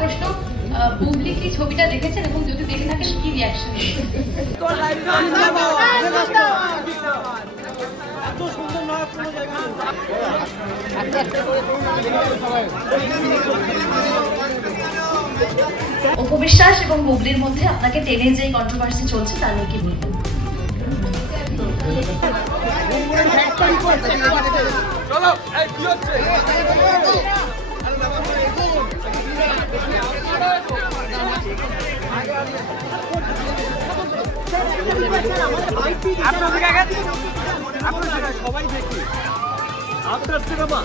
প্রশ্ন, বুবলি কি ছবিটা দেখেছেন এবং যদি দেখে থাকেন কি রিঅ্যাকশন? অপবিশ্বাস এবং বুবলির মধ্যে আপনাকে টেনে যে কন্ট্রোভার্সি চলছে তা নিয়ে কি বলবেন? সবাই দেখি আপনার সিনেমা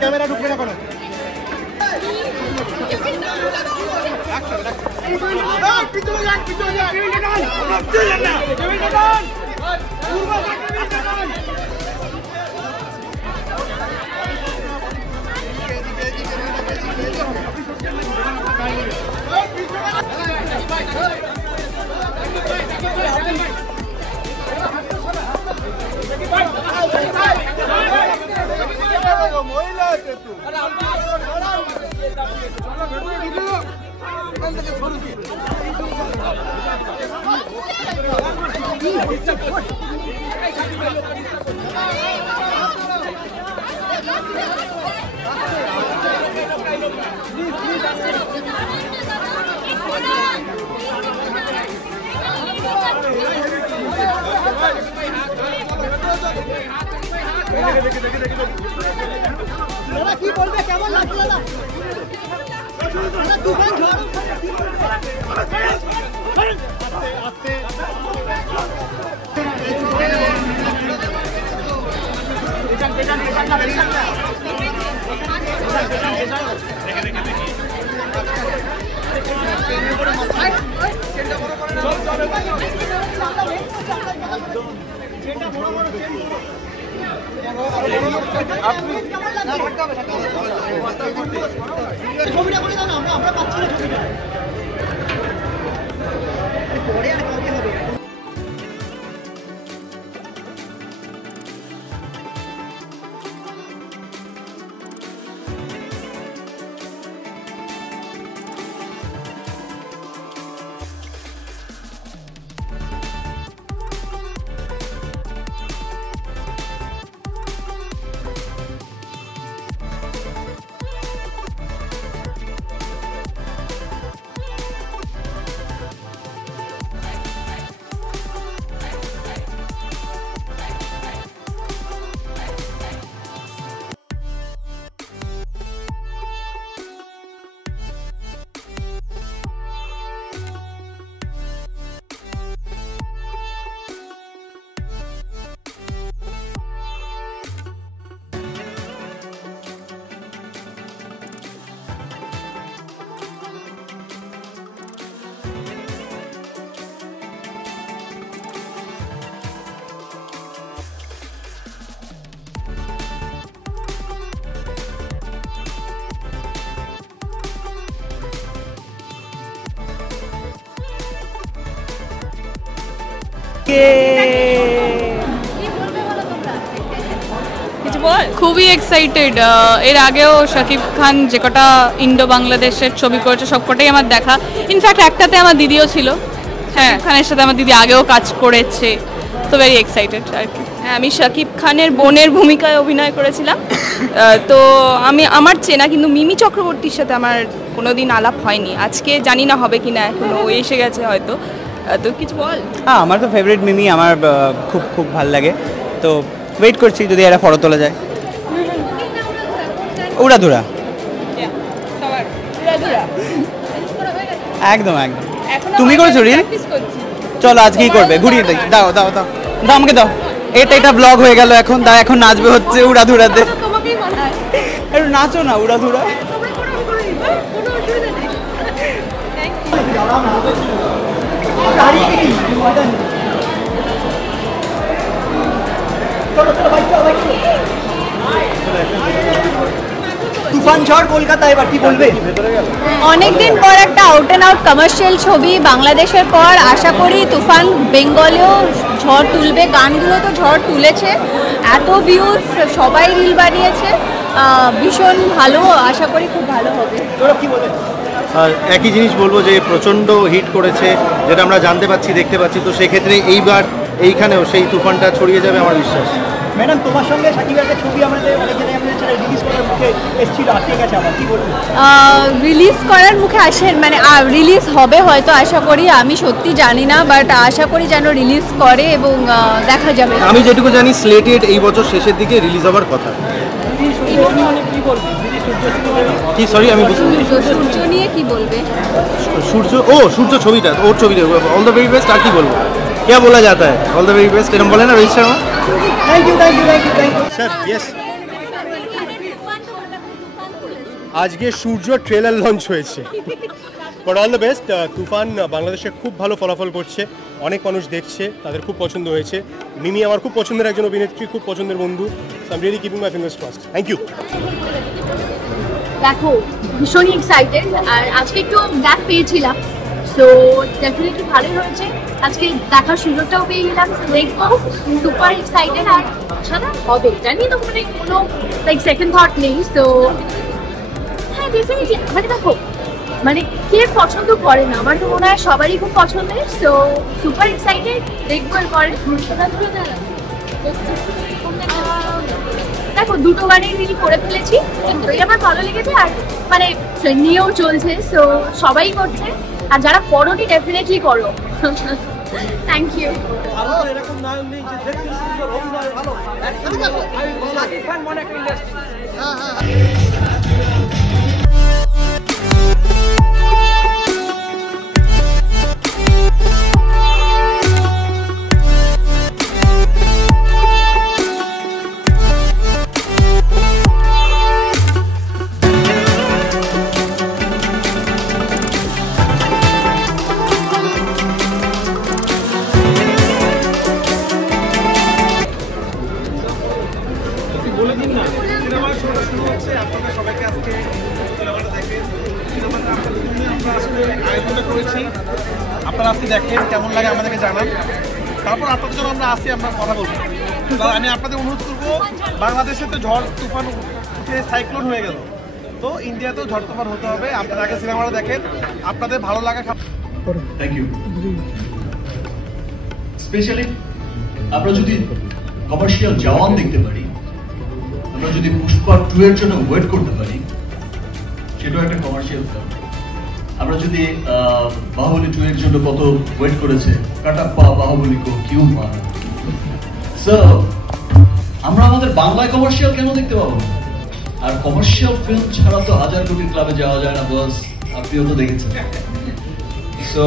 ক্যামেরা ঢুকবে না কোনো কি বলবে, কেমন লাগলো না? ছবিটা করে দাও না, আমরা পাচ্ছি না ছবিটা। পরে আর কালকে হবে। খুবই এক্সাইটেড। এর আগেও শাকিব খান যে কটা ইন্ডো বাংলাদেশের ছবি করেছে সবকটাই আমার দেখা। ইনফ্যাক্ট একটাতে আমার দিদিও ছিল, হ্যাঁ খানের সাথে আমার দিদি আগেও কাজ করেছে, তো ভেরি এক্সাইটেড আর কি। হ্যাঁ, আমি শাকিব খানের বোনের ভূমিকায় অভিনয় করেছিলাম। তো আমার চেনা, কিন্তু মিমি চক্রবর্তীর সাথে আমার কোনোদিন আলাপ হয়নি। আজকে জানি না হবে কিনা, এখনো ও এসে গেছে হয়তো। তো কিছু বল। হ্যাঁ, আমার তো ফেভারিট মিমি, আমার খুব খুব ভালো লাগে। তো ওয়েট করছি যদি এরা ফটো তোলা যায়। উড়াধুরা, একদম একদম। তুমি করেছো রিল? চলো আজকেই করবে, ঘুরিয়ে দাও দাও দাও দাও, আমাকে দাও। এটা ব্লগ হয়ে গেল, এখন এখন নাচবে হচ্ছে উড়াধুরাতে। তোমাকেই মানায়। একটু নাচো না উড়াধুরা। তুফান ঝড় কলকাতা, এবার কি বলবে? অনেকদিন পর একটা আউট অ্যান্ড আউট কমার্শিয়াল ছবি বাংলাদেশের পর, আশা করি তুফান বেঙ্গলেও ঝড় তুলবে। গানগুলো তো ঝড় তুলেছে, এত ভিউজ, সবাই রিল বানিয়েছে, ভীষণ ভালো, আশা করি খুব ভালো হবে। তোরা কি বলবে? একই জিনিস বলবো যে প্রচণ্ড হিট করেছে, যেটা আমরা জানতে পাচ্ছি, দেখতে পাচ্ছি। তো সেক্ষেত্রে এইবার এইখানেও সেই তুফানটা ছড়িয়ে যাবে আমার বিশ্বাস। ম্যাডাম, তোমার সঙ্গে শাকিবের একটা ছবি আমাদের অনেক জায়গায় রিলিজ করার মুখে এসেছিল, আটকে গেছে, আবার কি বলবো? রিলিজ করার মুখে আসেন, মানে রিলিজ হবে হয়তো, আশা করি। আমি সত্যি জানি না, বাট আশা করি যেন রিলিজ করে এবং দেখা যাবে। আমি যেটুকু জানি স্লেটেড এই বছর শেষের দিকে রিলিজ হওয়ার কথা। কি সরি আমি সূর্য নিয়ে কি বলবে? সূর্য ছবিটা, ওর ছবিটা, অল দ্য ভেরি বেস্ট। আর কি বলবো, কে বলা যাতা है, অল দ্য ভেরি বেস্ট, এরকম বলে না Rohit Sharma? Thank you sir. Yes, আজকে সূর্য ট্রেলার লঞ্চ হয়েছে, but all the best. Toofan বাংলাদেশে খুব ভালো ফলাফল করছে, অনেক মানুষ দেখছে, তাদের খুব পছন্দ হয়েছে। মিমি আমার খুব পছন্দের একজন অভিনেত্রী, খুব পছন্দের বন্ধু। I am really keeping my fingers crossed. Thank you. দেখো, ভীষণই এক্সাইটেড, আর আজকে একটু গ্যাপ পেয়েছিলাম, সো ডেফিনেটলি ভালোই হয়েছে। আজকে দেখার সুযোগটাও পেয়ে গেলাম, দেখবো, সুপার এক্সাইটেড। আর সাদা হবে জানি তো, মানে কোনো লাইক সেকেন্ড থট নেই। সো হ্যাঁ, ডেফিনেটলি, মানে দেখো, মানে কে পছন্দ করে না, আমার তো মনে হয় সবারই খুব পছন্দের। সো সুপার এক্সাইটেড, দেখবো এরপরে। দেখো, দুটো গানের রিল করে ফেলেছি, দুটোই আমার ভালো লেগেছে, আর মানে ট্রেন্ডিংও চলছে, সো সবাই করছে। আর যারা করোনি ডেফিনেটলি করো। Thank you. ভালো এরকম নায়ক নেই যে দেখতে সুন্দর, অভিনয় ভালো। শাকিব খান মনে একটা ইন্ডাস্ট্রি। আপনারা আজকে দেখেন, কেমন লাগে আমাদেরকে জানান, তারপর আপনাদের জন্য আমরা আসি, আমরা কথা বলবো। আমি আপনাদের অনুরোধ করবো, বাংলাদেশে তো ঝড় তুফান উঠে সাইক্লোন হয়ে গেল, তো ইন্ডিয়াতেও ঝড় তুফান হতে হবে। আপনারা আগে সিনেমাটা দেখেন, আপনাদের ভালো লাগা। Thank you. স্পেশালি আমরা যদি কমার্শিয়াল জওয়ান দেখতে পারি, আমরা যদি পুষ্পা 2 এর জন্য ওয়েট করতে পারি, সেটাও একটা কমার্শিয়াল ফিল্ম। আমরা যদি বাহুবলী 2 এর জন্য কত ওয়েট করেছে, কাটাপ্পা বাহুবলী কো কিউ মার। সো আমরা আমাদের বাংলায় কমার্শিয়াল কেন দেখতে পাবো না? আর কমার্শিয়াল ফিল্ম ছাড়া তো 1000 কোটির ক্লাবে যাওয়া যায় না, বস, আপনিও তো দেখেছেন। সো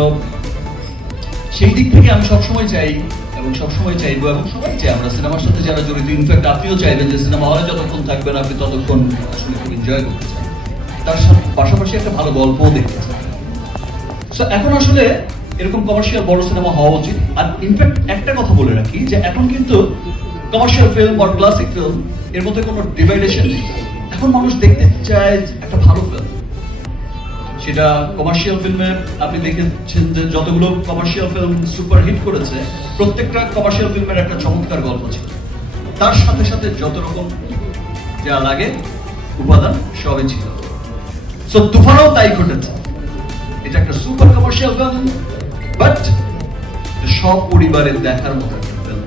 সেই দিক থেকে আমি সবসময় চাই এবং সবসময় চাইবো এবং সবাই চাই, আমরা সিনেমার সাথে যারা জড়িত, ইনফ্যাক্ট আপনিও চাইবেন যে সিনেমা হলে যতক্ষণ থাকবেন আপনি ততক্ষণ আসলে খুব এনজয় করতে চান, তার পাশাপাশি একটা ভালো গল্পও দেখতে চান। সো এখন আসলে এরকম কমার্শিয়াল বড় সিনেমা হওয়া উচিত। আর ইনফ্যাক্ট একটা কথা বলে রাখি, যে এখন কিন্তু কমার্শিয়াল ফিল্ম বা ক্লাসিক ফিল্ম এর মধ্যে কোনো ডিভাইডেশন নেই। এখন মানুষ দেখতে চায় একটা ভালো ফিল্ম। সেটা কমার্শিয়াল ফিল্মে আপনি দেখেছেন যে যতগুলো কমার্শিয়াল ফিল্ম সুপার হিট করেছে, প্রত্যেকটা কমার্শিয়াল ফিল্মের একটা চমৎকার গল্প ছিল, তার সাথে সাথে যত রকম যা লাগে উপাদান সবই ছিল। সো তুফানও তাই ঘটেছে। এটা একটা সুপার কমার্শিয়াল ফিল্ম, বাট সব পরিবারের দেখার মতো একটা ফিল্ম।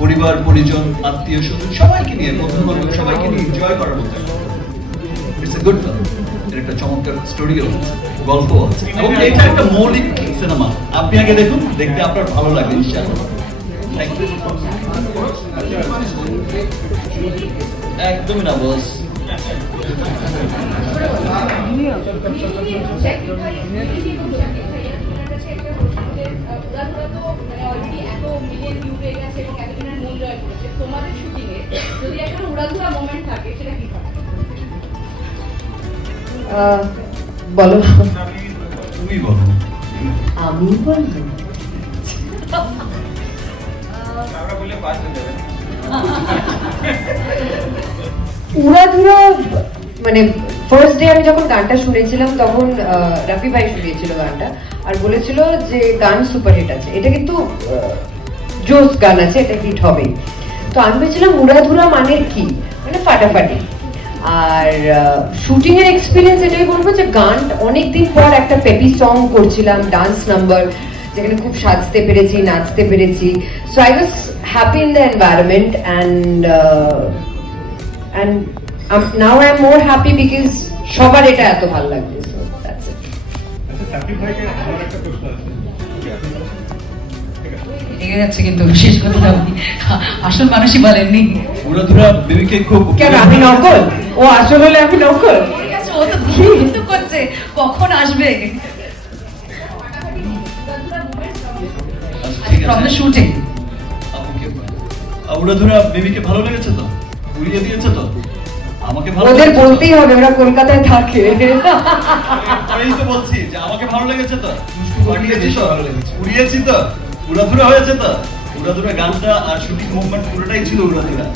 পরিবার, পরিজন, আত্মীয় স্বজন সবাইকে নিয়ে, বন্ধু বান্ধব সবাইকে নিয়ে এনজয় করার মতো। It's a good film. এর একটা চমৎকার স্টোরিও আছে, গল্প আছে, এবং এটা একটা মৌলিক সিনেমা। আপনি আগে দেখুন, দেখতে আপনার ভালো লাগবে ইনশাআল্লাহ। Thank you. একদমই না বস। উড়াধুরা তো মানে অলরেডি এত মিলিয়ন ভিউ পেয়ে গেছে এবং এতদিনের মন জয় করেছে, তোমাদের শুটিং এ যদি একটা উড়াধুরা মোমেন্ট থাকে সেটা কি হবে? বলো, তুমি বলো। আমি বলবো উড়াধুরা মানে ফার্স্ট ডে আমি যখন গানটা শুনেছিলাম তখন রাফি ভাই শুনিয়েছিল গানটা আর বলেছিল যে গান সুপারহিট আছে, এটা কিন্তু জোস গান আছে, এটা হিট হবেই। তো আমি ভেবেছিলাম উড়াধুরা মানে কি, মানে ফাটাফাটি। আর শুটিং এর এক্সপিরিয়েন্স এটাই বলবো যে গান অনেকদিন পর একটা পেপি সং করছিলাম, ডান্স নাম্বার যেখানে খুব সাজতে পেরেছি, নাচতে পেরেছি। So I was happy in the environment and now I am more happy because সবার এটা এত ভালো লাগছে। So that's it. আচ্ছা, সাকিব ভাইকে আমার একটা প্রশ্ন আছে। লেগে যাচ্ছে কিন্তু শেষ কথা আপনি আসল মানুষই বলেননি। উড়াধুরা বেবিকে খুব কেন আমি নকল? ও আসল হলে আমি নকল? ও তো কিন্তু করছে কখন আসবে from the shooting। উড়াধুরা বেবিকে ভালো লেগেছে তো? উড়িয়ে দিয়েছে তো? আমাকে ভালো ওদের বলতেই হবে, ওরা কলকাতায় থাকে। এই তো বলছি যে আমাকে ভালো লেগেছে তো? উড়িয়েছি তো? উড়াধুরা হয়েছে তো? উড়াধুরা গানটা আর শুটিং মুভমেন্ট পুরোটাই ছিল উড়াধুরা।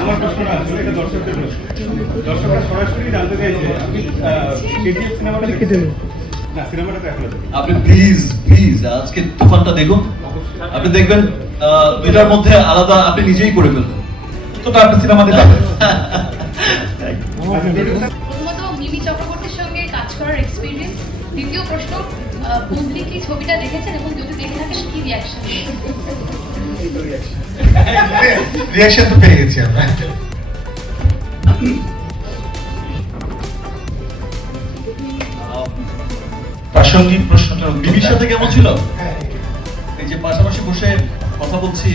আমার প্রশ্নটা আসলে এটা দর্শকদের প্রশ্ন। দর্শকরা সরাসরি জানতে চাইছে সিনেমাটা আপনি প্লিজ প্লিজ আজকে তুফানটা দেখুন, আপনি দেখবেন দুটার মধ্যে আলাদা আপনি নিজেই করে ফেলবেন। তো আপনি সিনেমাতে দেখবেন। প্রথমত মিমি চক্রবর্তীর সঙ্গে কাজ করার এক্সপিরিয়েন্স। দ্বিতীয় প্রশ্ন, বুবলি কি ছবিটা দেখেছেন এবং যদি দেখে থাকেন কি রিয়াকশন? রিয়াকশন তো পেয়ে গেছি আমরা। প্রাসঙ্গিক প্রশ্নটা বিবির সাথে কেমন ছিল? এই যে পাশাপাশি বসে কথা বলছি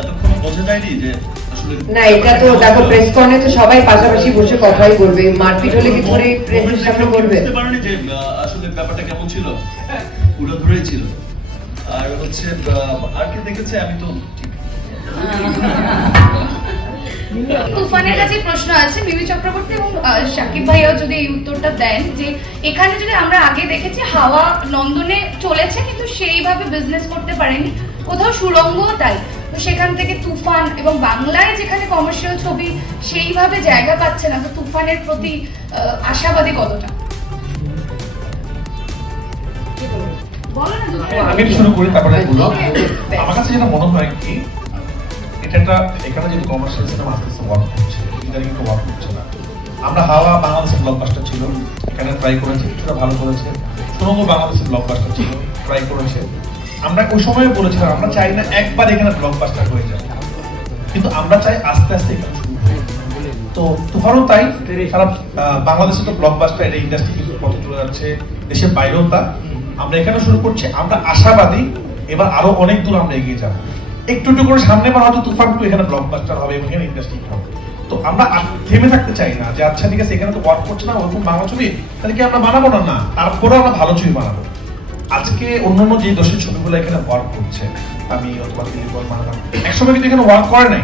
এতক্ষণ বোঝা যায়নি যে আসলে না, এটা তো দেখো প্রেস কর্নে তো সবাই পাশাপাশি বসে কথাই বলবে, মারপিট হলে কি ধরে প্রেসের সামনে বলবে? বুঝতে পারেনি যে আসলে ব্যাপারটা কেমন ছিল, পুরো ধরেই ছিল। আর হচ্ছে আর কি দেখেছে আমি তো ঠিক তুফানের কাছে প্রশ্ন আছে মিমি চক্রবর্তী এবং শাকিব ভাইও যদি এই উত্তরটা দেন যে এখানে যদি আমরা আগে দেখেছি হাওয়া লন্ডনে চলেছে কিন্তু সেইভাবে বিজনেস করতে পারেনি, কোথাও সুরঙ্গ তাই, তো সেখান থেকে তুফান এবং বাংলায় যেখানে কমার্শিয়াল ছবি সেইভাবে জায়গা পাচ্ছে না, তো তুফানের প্রতি আশাবাদী কতটা? আমি শুরু করি তারপরে বলবো। আমার কাছে যেটা মনে হয় কি, এটা এখানে যদি কমার্শিয়াল সিনেমা আস্তে আস্তে ওয়ার্ক করছে, ইদানিং তো ওয়ার্ক করছে না। আমরা হাওয়া বাংলাদেশের ব্লকবাস্টার ছিল, এখানে ট্রাই করেছে, কিছুটা ভালো করেছে। সুরঙ্গ বাংলাদেশের ব্লকবাস্টার ছিল, ট্রাই করেছে। আমরা ওই সময় বলেছিলাম আমরা চাই না একবার এখানে ব্লকবাস্টার হয়ে যায়, কিন্তু আমরা চাই আস্তে আস্তে এখানে শুরু হয়। তো তুফানও তাই, সারা বাংলাদেশে তো ব্লকবাস্টার এটা ইন্ডাস্ট্রি কিন্তু কত চলে যাচ্ছে, দেশের বাইরেও তা। আমরা এখানে শুরু করছি, আমরা আশাবাদী এবার আরো অনেক দূর আমরা এগিয়ে যাবো। একটু একটু করে সামনে বার হয়তো তুফান তো এখানে ব্লকবাস্টার হবে এবং এখানে ইন্ডাস্ট্রি হবে। তো আমরা থেমে থাকতে চাই না যে আচ্ছা ঠিক আছে এখানে তো ওয়ার্ক করছে না ওরকম বাংলা ছবি, তাহলে কি আমরা বানাবো না? না, তারপরেও আমরা ভালো ছবি বানাবো। আজকে অন্যান্য যে দশের ছবিগুলো এখানে ওয়ার্ক করছে, আমি অথবা দিলীপ বানালাম, একসময় কিন্তু এখানে ওয়ার্ক করে নাই,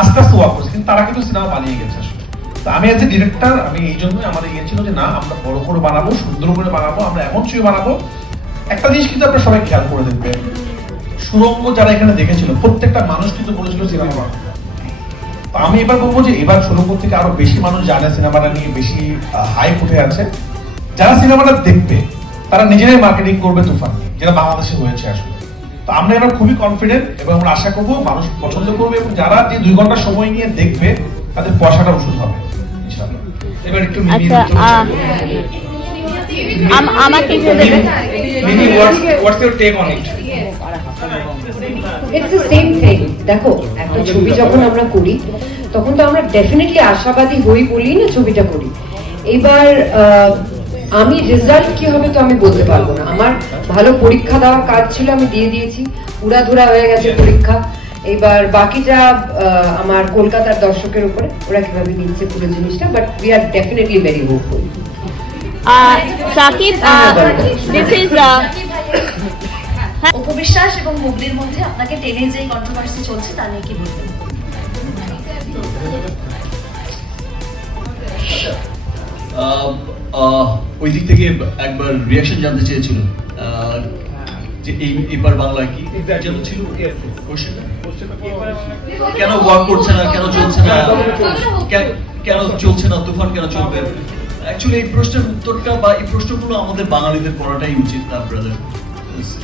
আস্তে আস্তে ওয়ার্ক করছে, কিন্তু তারা কিন্তু সিনেমা বানিয়ে গেছে আসলে। তো আমি এজ এ ডিরেক্টর, আমি এই জন্যই আমাদের ইয়ে ছিল যে না আমরা বড় করে বানাবো, সুন্দর করে বানাবো, আমরা এমন ছবি বানাবো। একটা জিনিস কিন্তু আপনারা সবাই খেয়াল করে দেখবেন, সুরঙ্গ যারা এখানে দেখেছিল প্রত্যেকটা মানুষ কিন্তু বলেছিল সিনেমা বানাবো। তো আমি এবার বলবো যে এবার সুরঙ্গ থেকে আরো বেশি মানুষ জানে সিনেমাটা নিয়ে, বেশি হাইপ উঠে আছে। যারা সিনেমাটা দেখবে তারা নিজেরাই মার্কেটিং করবে তুফান নিয়ে, যেটা বাংলাদেশে হয়েছে আসলে। তো আমরা এবার খুবই কনফিডেন্ট এবং আমরা আশা করবো মানুষ পছন্দ করবে এবং যারা যে 2 ঘন্টা সময় নিয়ে দেখবে তাদের পয়সাটা ওষুধ হবে ইনশাআল্লাহ। এবার একটু আমাকে একটু দেবেন mini, what's your take on it? It's the same thing. দেখো একটা ছবি যখন আমরা করি তখন তো আমরা ডেফিনেটলি আশাবাদী হই বলি না ছবিটা করি। এবার আমি রেজাল্ট কি হবে তো আমি বলতে পারবো না। আমার ভালো পরীক্ষা দেওয়ার কাজ ছিল, আমি দিয়ে দিয়েছি, উড়াধুরা হয়ে গেছে পরীক্ষা। এবার বাকিটা আমার কলকাতার দর্শকের উপরে, ওরা কিভাবে নিচ্ছে পুরো জিনিসটা, but we are definitely very hopeful. Shakib, this is অপবিশ্বাস এবং মুগলির মধ্যে আপনাকে টেনে যে কন্ট্রোভার্সি চলছে তা নিয়ে কি বলবেন? ওই দিক থেকে একবার রিয়াকশন জানতে চেয়েছিল যে এবার বাংলা কি যেন ছিল, কেন ওয়ার্ক করছে না, কেন চলছে না, কেন চলছে না, তুফান কেন চলবে। অ্যাকচুয়ালি এই প্রশ্নের উত্তরটা বা এই প্রশ্নগুলো আমাদের বাঙালিদের করাটাই উচিত না ব্রাদার।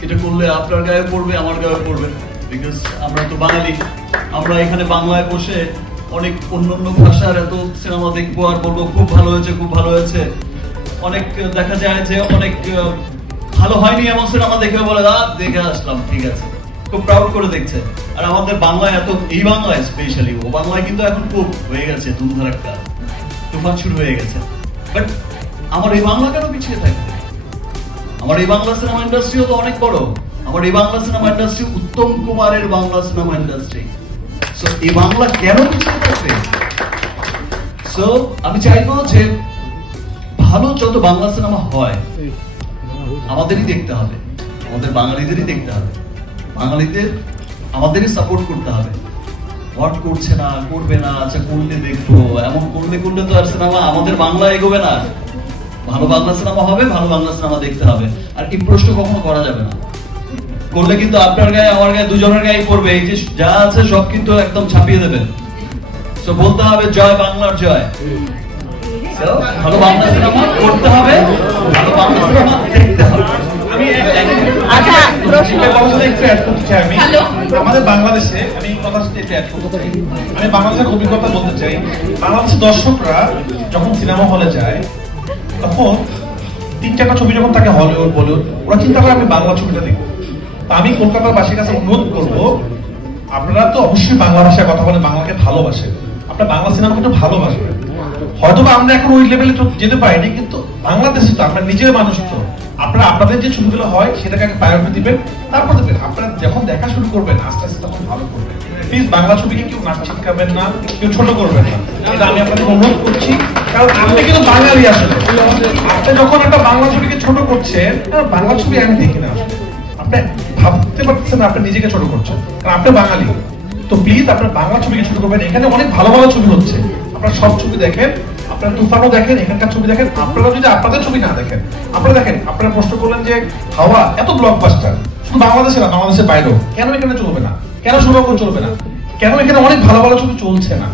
এটা করলে আপনার গায়ে পড়বে, আমার গায়ে পড়বে, বিকজ আমরা তো বাঙালি। আমরা এখানে বাংলায় বসে অনেক অন্যান্য ভাষার এত সিনেমা দেখবো আর বলবো খুব ভালো হয়েছে, খুব ভালো হয়েছে। অনেক দেখা যায় যে অনেক ভালো হয়নি এমন সিনেমা দেখে বলে দেখে আসলাম, ঠিক আছে, খুব প্রাউড করে দেখছে। আর আমাদের বাংলায় এত, এই বাংলায় স্পেশালি, ও বাংলায় কিন্তু এখন খুব হয়ে গেছে ধুমধারাক্কা, তুফান শুরু হয়ে গেছে। বাট আমার এই বাংলা কেন পিছিয়ে থাকবে? আমার এই বাংলা সিনেমা ইন্ডাস্ট্রিও তো অনেক বড়। আমার এই বাংলা সিনেমা ইন্ডাস্ট্রি উত্তম কুমারের বাংলা সিনেমা ইন্ডাস্ট্রি। সো এই বাংলা কেন পিছিয়ে থাকবে? সো আমি চাইবো যে ভালো যত বাংলা সিনেমা হয় আমাদেরই দেখতে হবে, আমাদের বাঙালিদেরই দেখতে হবে, বাঙালিদের আমাদেরই সাপোর্ট করতে হবে। হোয়াট করছে না, করবে না, আচ্ছা করলে দেখবো, এমন করলে তো আর সিনেমা আমাদের বাংলা এগোবে না। ভালো বাংলা সিনেমা হবে, ভালো বাংলা সিনেমা দেখতে হবে। আর এই প্রশ্ন কখনো করা যাবে না, করলে কিন্তু আপনার গায়ে আমার গায়ে দুজনের গায়ে পড়বে। এই যে যা আছে সব কিন্তু একদম ছাপিয়ে দেবেন। তো বলতে হবে জয় বাংলার জয়। ভালো বাংলা সিনেমা করতে হবে, ভালো বাংলা সিনেমা দেখতে হবে। আমাদের বাংলাদেশে আমি কথা একটু অ্যাড করতে চাই। আমি বাংলাদেশের অভিজ্ঞতা বলতে চাই। বাংলাদেশের দর্শকরা যখন সিনেমা হলে যায় তখন 3-4টা ছবি যখন থাকে হলিউড বলিউড, ওরা চিন্তা করে আমি বাংলা ছবিটা দেখবো। আমি কলকাতার বাসীর কাছে অনুরোধ করবো, আপনারা তো অবশ্যই বাংলা ভাষায় কথা বলেন, বাংলাকে ভালোবাসেন, আপনার বাংলা সিনেমাকে একটু ভালোবাসবেন। হয়তো আমরা এখন ওই লেভেলে যেতে পারিনি, কিন্তু বাংলাদেশে তো আপনার নিজের মানুষ, তো আপনারা আপনাদের যে ছবিগুলো হয় সেটাকে আগে প্রায়োরিটি দিবেন, তারপর দেবেন। আপনারা যখন দেখা শুরু করবেন আস্তে আস্তে তখন ভালো করবেন। প্লিজ বাংলা ছবিকে কেউ নাক ছিটকাবেন না, কেউ ছোট করবেন না, এটা আমি আপনাদের অনুরোধ করছি। কারণ আপনি কিন্তু বাঙালি, আসলে আপনি যখন একটা বাংলা ছবিকে ছোট করছেন, বাংলা ছবি আমি দেখি না, আপনি ভাবতে পারছেন আপনি নিজেকে ছোট করছেন, কারণ আপনি বাঙালি। তো প্লিজ আপনার বাংলা ছবিকে ছোট করবেন। এখানে অনেক ভালো ভালো ছবি হচ্ছে, আপনারা সব ছবি দেখেন, আপনারা তুফানও দেখেন, এখানকার ছবি দেখেন। আপনারা যদি আপনাদের ছবি না দেখেন, আপনারা দেখেন, আপনারা প্রশ্ন করলেন যে হাওয়া এত ব্লকবাস্টার, শুধু বাংলাদেশে না, বাংলাদেশের বাইরেও, কেন এখানে চলবে না, কেন সুরঙ্গ চলবে না, কেন এখানে অনেক ভালো ভালো ছবি চলছে না?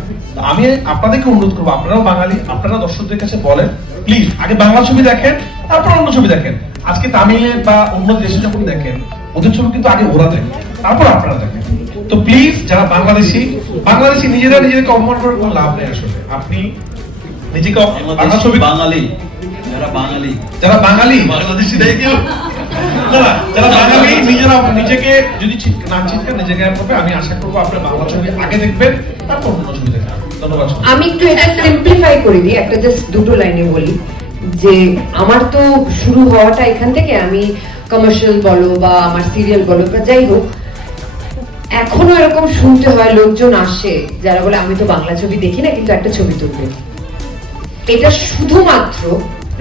আমি আপনাদেরকে অনুরোধ করবো, আপনারাও বাঙালি, আপনারা দর্শকদের কাছে বলেন প্লিজ আগে বাংলা ছবি দেখেন, তারপর অন্য ছবি দেখেন। আজকে তামিলের বা অন্য দেশে যখন দেখেন, ওদের ছবি কিন্তু আগে ওরা দেখেন, তারপর আপনারা দেখেন। তো প্লিজ যারা বাংলাদেশি নিজেরা নিজেদেরকে অপমান করে কোনো লাভ নেই। আসলে আপনি নিজেকে বাংলা ছবি, যারা বাঙালি বাংলাদেশি নেই কেউ, যারা বাঙালি নিজেরা নিজেকে যদি না চিৎকার নিজেকে করবে, আমি আশা করবো আপনার বাংলা ছবি আগে দেখবেন, তারপর অন্য ছবি দেখবেন। ধন্যবাদ। আমি একটু এটা সিম্পলিফাই করে দিই, একটা জাস্ট দুটো লাইনে বলি যে আমার তো শুরু হওয়াটা এখান থেকে, আমি কমার্শিয়াল বলো বা আমার সিরিয়াল বলো বা যাই হোক, এখনো এরকম শুনতে হয়, লোকজন আসে যারা বলে আমি তো বাংলা ছবি দেখি না কিন্তু একটা ছবি তুলবে। এটা শুধুমাত্র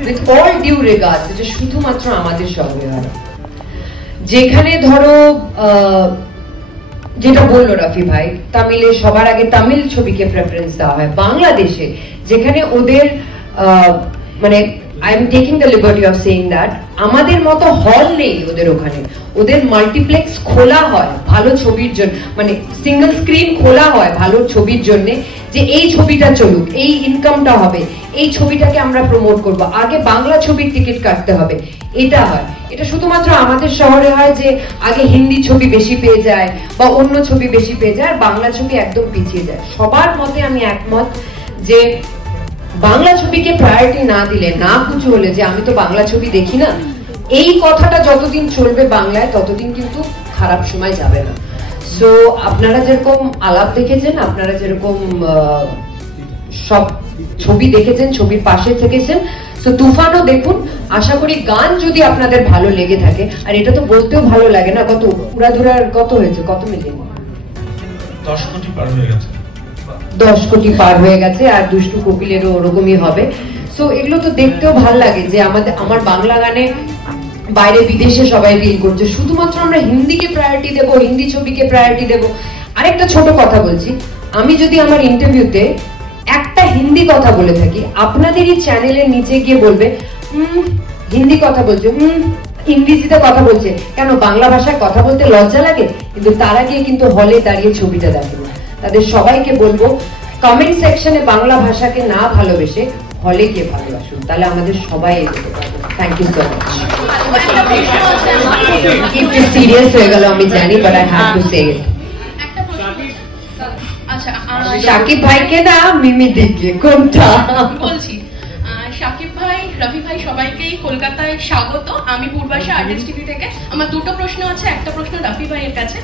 উইথ অল ডিউ রিগার্ডস, এটা শুধুমাত্র আমাদের শহরে হয়। যেখানে ধরো যেটা বললো রাফি ভাই, তামিলে সবার আগে তামিল ছবিকে প্রেফারেন্স দেওয়া হয়। বাংলাদেশে যেখানে ওদের মানে I am taking the liberty of saying that, আমাদের মতো হল নেই ওদের ওখানে। ওদের মাল্টিপ্লেক্স খোলা হয় ভালো ছবির জন্য, মানে সিঙ্গেল স্ক্রিন খোলা হয় ভালো ছবির জন্য, যে এই ছবিটা চলুক, এই ইনকামটা হবে, এই ছবিটাকে আমরা প্রমোট করব, আগে বাংলা ছবির টিকিট কাটতে হবে, এটা হয়। এটা শুধুমাত্র আমাদের শহরে হয় যে আগে হিন্দি ছবি বেশি পেয়ে যায় বা অন্য ছবি বেশি পেয়ে যায়, আর বাংলা ছবি একদম পিছিয়ে যায়। সবার মতে আমি একমত যে বাংলা ছবিকে প্রায়োরিটি না দিলে, না কিছু হলে যে আমি তো বাংলা ছবি দেখি না, এই কথাটা যতদিন চলবে বাংলায় ততদিন কিন্তু খারাপ সময় যাবে না। সো আপনারা যেরকম আলাপ দেখেছেন, আপনারা যেরকম সব ছবি দেখেছেন, ছবির পাশে থেকেছেন, সো তুফানও দেখুন। আশা করি গান যদি আপনাদের ভালো লেগে থাকে, আর এটা তো বলতেও ভালো লাগে না, কত উড়াধুরার কত হয়েছে, কত মিলিয়ন 10 কোটি পার হয়ে গেছে। 10 কোটি পার হয়ে গেছে, আর দুষ্টু কোকিলেরও ওরকমই হবে। সো এগুলো তো দেখতেও ভাল লাগে যে আমার বাংলা গানে বাইরে বিদেশে সবাই রিল করছে, শুধুমাত্র আমরা হিন্দিকে প্রায়োরিটি দেব, হিন্দি ছবিকে প্রায়োরিটি দেব। আরেকটা ছোট কথা বলছি, আমি যদি আমার ইন্টারভিউতে একটা হিন্দি কথা বলে থাকি, আপনাদেরই চ্যানেলের নিচে গিয়ে বলবে হিন্দি কথা বলছে, ইংরেজিতে কথা বলছে, কেন বাংলা ভাষায় কথা বলতে লজ্জা লাগে? কিন্তু তারা গিয়ে কিন্তু হলে দাঁড়িয়ে ছবিটা দেখে না। তাদের সবাইকে বলবো কমেন্ট সেকশনে বাংলা ভাষাকে না ভালোবেসে হলে গিয়ে ভালোবাসুন, তাহলে আমাদের সবাই এগোতে পারবো। Thank you so much. একটু সিরিয়াস হয়ে গেল আমি জানি, but I have to say it. Shakib ভাইকে না মিমি দিকে কোনটা বলছি? শাকিব ভাই, রফি ভাই, সবাইকেই কলকাতায় স্বাগত। আমি পূর্বাশা আর্টিস্ট টিভি থেকে। আমার দুটো প্রশ্ন আছে। একটা প্রশ্ন রফি ভাইয়ের কাছে,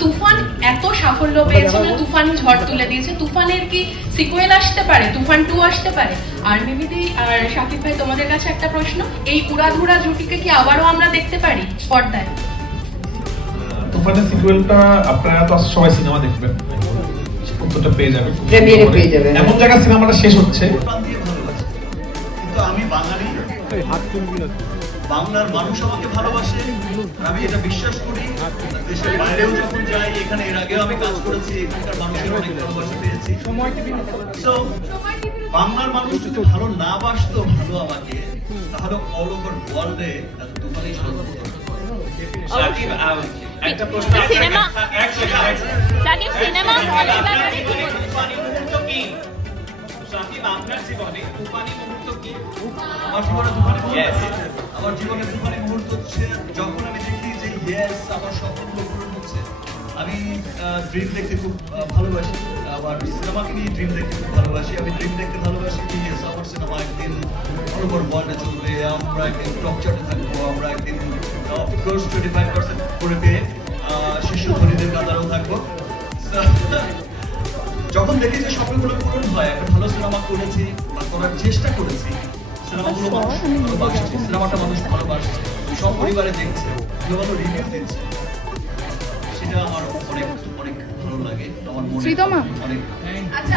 তুফান এত সাফল্য পেয়েছে, মানে তুফান ঝড় তুলে দিয়েছে, তুফানের কি সিকুয়েল আসতে পারে, তুফান 2 আসতে পারে? আর মিমিদি আর শাকিব ভাই, তোমাদের কাছে একটা প্রশ্ন, এই উড়াধুরা জুটিকে কি আবারও আমরা দেখতে পারি পর্দায়? তুফানের সিকুয়েলটা আপনারা তো সবাই সিনেমা দেখবেন, উত্তরটা পেয়ে যাবেন, প্রিমিয়ারে পেয়ে যাবেন। এমন জায়গায় সিনেমাটা শেষ হচ্ছে। কিন্তু আমি বাঙালি, বাংলার মানুষ আমাকে ভালোবাসে, আমি এটা বিশ্বাস করি। দেশের বাইরেও যখন যাই, এখানে এর আগেও আমি কাজ করেছি, এখানকার মানুষের অনেক ভালোবাসা পেয়েছি। বাংলার মানুষ যদি ভালো না বাসতো ভালো আমাকে, তাহলে অল ওভার ওয়ার্ল্ডে তুফানই চলতো। শাকিব, একটা প্রশ্ন, সিনেমা শাকিব সিনেমা তুফানি মুহূর্ত কি? শাকিব, আপনার জীবনে তুফানি মুহূর্ত কি? আমার জীবনে তুফানি মুহূর্ত, আমার জীবনে তুফানি মুহূর্ত হচ্ছে যখন আমি দেখি যে ইয়েস, আমার স্বপ্নগুলো পূরণ হচ্ছে। আমি ড্রিম দেখতে খুব ভালোবাসি, আমার সিনেমাকে নিয়ে ড্রিম দেখতে খুব ভালোবাসি। আমি ড্রিম দেখতে ভালোবাসি যে ইয়েস, আমার সিনেমা একদিন অল ওভার ওয়ার্ল্ডে চলবে, আমরা একদিন টপ চার্টে থাকবো, আমরা একদিন ক্লোজ 25% করে পেয়ে শীর্ষ ধনীদের কাতারেও থাকবো। যখন দেখি যে স্বপ্নগুলো পূরণ হয়, একটা ভালো সিনেমা করেছি বা করার চেষ্টা করেছি, সিনেমাগুলো মানুষ ভালোবাসছে, সিনেমাটা মানুষ ভালোবাসছে, সব পরিবারে দেখছে, ভালো রিভিউ দিচ্ছে, সেটা আমার অনেক অনেক ভালো লাগে। আমার মনে অনেক। আচ্ছা